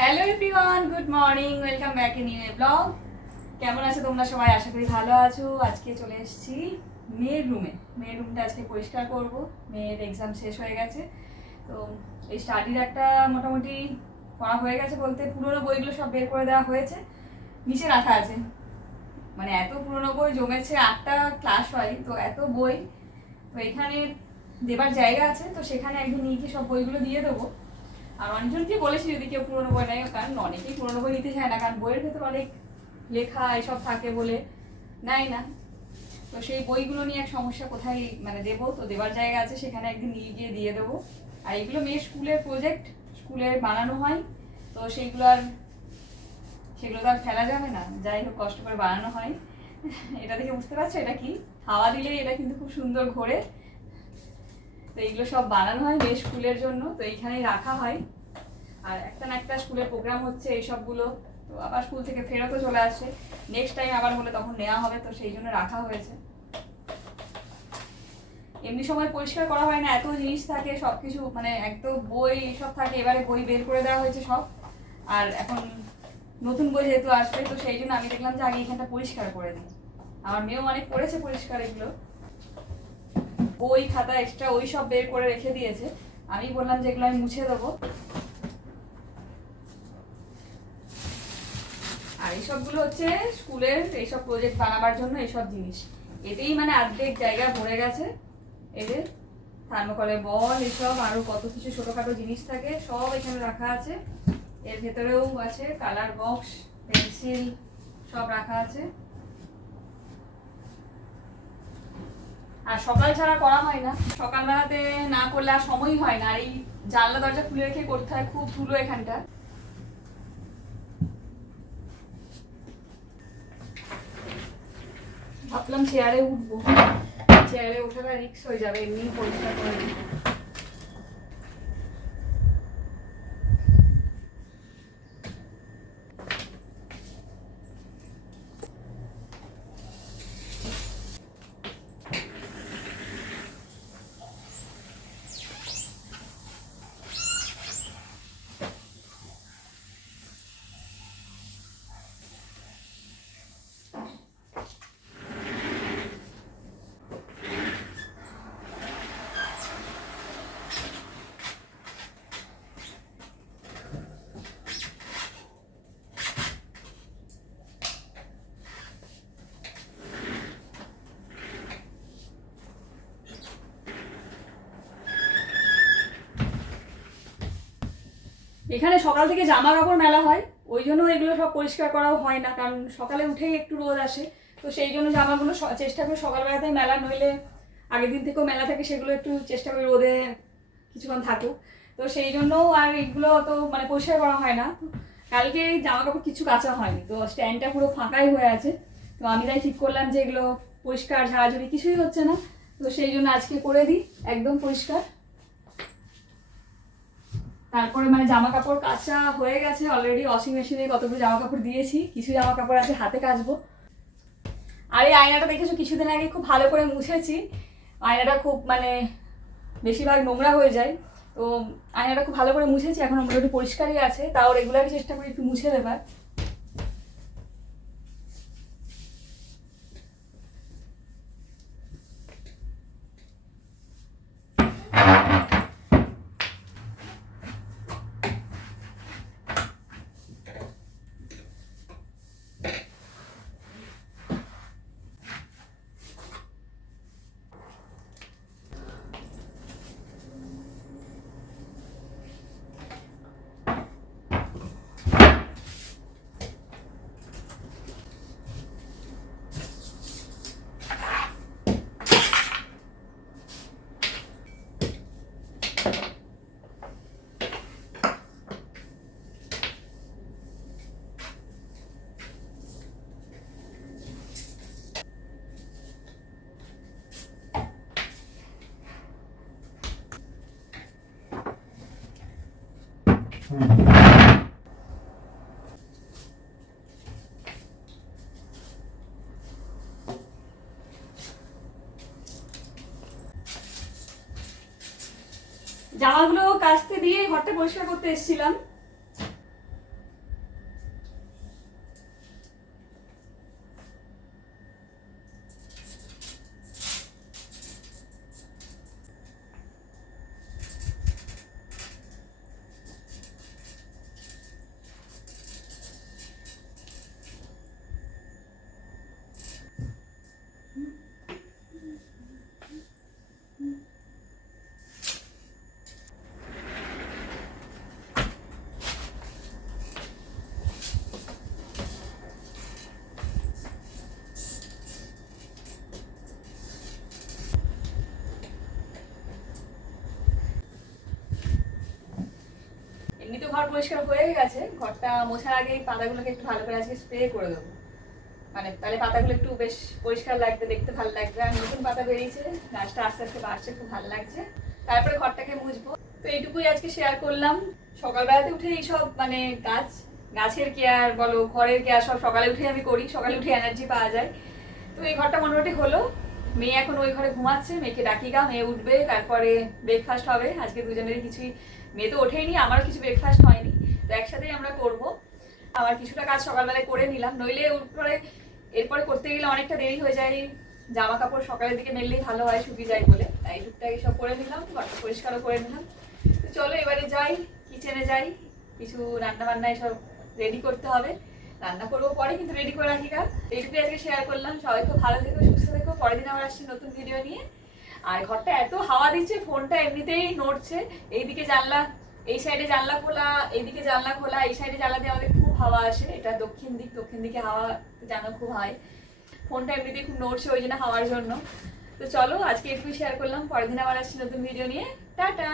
Hello everyone, good morning, welcome back in new blog. কেমন আছো তোমরা সবাই? আশা করি ভালো আছো। আজকে চলে এসেছি মেয়ের রুমটা আজকে পরিষ্কার করব। মেয়ের এক্সাম শেষ হয়ে গেছে, তো এই স্টাডির একটা মোটামুটি করা হয়ে গেছে, বলতে পুরোনো বইগুলো সব বের করে দেওয়া হয়েছে, নিচে রাখা আছে। মানে এত পুরোনো বই জমেছে, 8টা ক্লাস হয় তো এত বই, তো এখানে দেবার জায়গা আছে, তো সেখানে একদিন নিয়ে গিয়ে সব বইগুলো দিয়ে দেবো। আর অনেকজনকে বলেছি যদি কেউ পুরোনো বই নেয়, কারণ অনেকেই পুরোনো বই নিতে চায় না, কারণ বইয়ের ভেতর অনেক লেখা এসব থাকে বলে নেয় না। তো সেই বইগুলো নিয়ে এক সমস্যা, কোথায় মানে দেবো, তো দেওয়ার জায়গা আছে সেখানে একদিন নিয়ে গিয়ে দিয়ে দেবো। আর এগুলো মেয়ের স্কুলের প্রজেক্ট, স্কুলের বানানো হয়, তো সেগুলো তো আর ফেলা যাবে না, যাই হোক কষ্ট করে বানানো হয়। এটা দেখে বুঝতে পারছো এটা কি? হাওয়া দিলেই এটা কিন্তু খুব সুন্দর ঘোরে। তো এইগুলো সব বানানো হয় মেয়ের স্কুলের জন্য, তো এইখানেই রাখা হয়। আর একটা না একটা স্কুলের প্রোগ্রাম হচ্ছে, এইসবগুলো তো আবার স্কুল থেকে ফেরতও চলে আসে, নেক্সট টাইম আবার হলে তখন নেওয়া হবে, তো সেই জন্য রাখা হয়েছে। এমনি সময় পরিষ্কার করা হয় না, এত জিনিস থাকে, সব কিছু মানে একদম বই সব থাকে, এবারে বই বের করে দেওয়া হয়েছে সব। আর এখন নতুন বই যেহেতু আসবে, তো সেই জন্য আমি দেখলাম যে আগে এখানটা পরিষ্কার করে দিই। আমার মেয়েও অনেক করেছে পরিষ্কার, এগুলো বই খাতা এক্সট্রা ওই সব বের করে রেখে দিয়েছে। আমি বললাম যে এগুলো আমি মুছে দেবো। আর এইসবগুলো হচ্ছে স্কুলের এইসব প্রজেক্ট বানাবার জন্য এইসব জিনিস, এতেই মানে অর্ধেক জায়গা ভরে গেছে। এই যে থার্মোকলের বল, এসব আরো কত কিছু ছোটখাটো জিনিস থাকে, সব এখানে রাখা আছে। এর ভেতরেও আছে কালার বক্স, পেন্সিল, সব রাখা আছে। আর সকাল ছাড়া করা হয় না, সকালবেলাতে না করলে আর সময়ই হয় না। আর এই জানলা দরজা খুলে রেখে করতে হয়, খুব ধুলো এখানটা। ভাবলাম চেয়ারে উঠবো, চেয়ারে ওঠাটা রিস্ক হয়ে যাবে, এমনি পরিষ্কার করে দিই। এখানে সকাল থেকে জামা কাপড় মেলা হয়, ওই জন্য এগুলো সব পরিষ্কার করাও হয় না, কারণ সকালে উঠেই একটু রোদ আসে, তো সেই জন্য জামাগুলো চেষ্টা করি সকালবেলাতেই মেলা, নইলে আগের দিন থেকেও মেলা থাকে, সেগুলো একটু চেষ্টা করি রোদে কিছুক্ষণ থাকুক। তো সেই জন্য আর এগুলো অত মানে পরিষ্কার করা হয় না। কালকে জামা কাপড় কিছু কাচা হয়নি, তো স্ট্যান্ডটা পুরো ফাঁকাই হয়ে আছে, তো আমি তাই ঠিক করলাম যে এগুলো পরিষ্কার ঝাড়াঝুড়ি কিছুই হচ্ছে না, তো সেই জন্য আজকে করে দিই একদম পরিষ্কার। তারপরে মানে জামা কাপড় কাচা হয়ে গেছে অলরেডি, ওয়াশিং মেশিনে কতগুলো জামা কাপড় দিয়েছি, কিছু জামা কাপড় আছে হাতে কাচবো। আর এই আয়নাটা দেখেছো কিছুদিন আগে খুব ভালো করে মুছেছি, আয়নাটা খুব মানে বেশিরভাগ নোংরা হয়ে যায়, তো আয়নাটা খুব ভালো করে মুছেছি, এখন মোটামুটি পরিষ্কারই আছে, তাও রেগুলারই চেষ্টা করি একটু মুছে দেবার। জামাগুলো কাচতে দিয়ে ঘরটা পরিষ্কার করতে এসেছিলাম, ঘর পরিষ্কার হয়ে গেছে, ঘরটা মোছার আগে এই পাতাগুলোকে একটু ভালো করে আজকে স্প্রে করে দেবো, মানে তাহলে পাতাগুলো একটু বেশ পরিষ্কার লাগবে, দেখতে ভালো লাগবে। আর নতুন পাতা বেরিয়েছে, গাছটা আস্তে আস্তে বাড়ছে, খুব ভালো লাগছে। তারপরে ঘরটাকে মুছবো। তো এইটুকুই আজকে শেয়ার করলাম। সকালবেলাতে উঠে এইসব মানে গাছের কেয়ার বলো, ঘরের কেয়ার সব সকালে উঠে আমি করি, সকালে উঠে এনার্জি পাওয়া যায়। তো এই ঘরটা মোটামুটি হলো। মেয়ে এখন ওই ঘরে ঘুমাচ্ছে, মেয়েকে ডাকি গা, মেয়ে উঠবে, তারপরে ব্রেকফাস্ট হবে। আজকে দুজনেরই কিছুই, মেয়ে তো ওঠেইনি, আমারও কিছু ব্রেকফাস্ট হয়নি, তো একসাথেই আমরা করব। আমার কিছুটা কাজ সকালবেলায় করে নিলাম, নইলে এরপরে করতে গেলে অনেকটা দেরি হয়ে যায়। জামা কাপড় সকালের দিকে মেললেই ভালো হয়, শুকিয়ে যায় বলে, তাই টুকটাক সব করে নিলাম, ঘরটা পরিষ্কারও করে নিলাম। তো চলো এবারে যাই, কিচেনে যাই, কিছু রান্না বান্না এসব রেডি করতে হবে। রান্না করবো পরে, কিন্তু রেডি করে রাখি গা। এইটুকুই আজকে শেয়ার করলাম। সবাই খুব ভালো থেকো, সুস্থ থেকো। পরের দিন আবার আসছি নতুন ভিডিও নিয়ে। আর ঘরটা এত হাওয়া দিচ্ছে, ফোনটা এমনিতেই নড়ছে। এইদিকে জানলা, এই সাইডে জানলা খোলা, এইদিকে জানলা খোলা, এই সাইডে জানলা দিয়ে আমাদের খুব হাওয়া আসে। এটা দক্ষিণ দিকে হাওয়া জানো খুব হয়। ফোনটা এমনিতেই খুব নড়ছে ওই জন্য, হাওয়ার জন্য। তো চলো আজকে একটু শেয়ার করলাম, পরের দিন আবার আসছি নতুন ভিডিও নিয়ে। টাটা।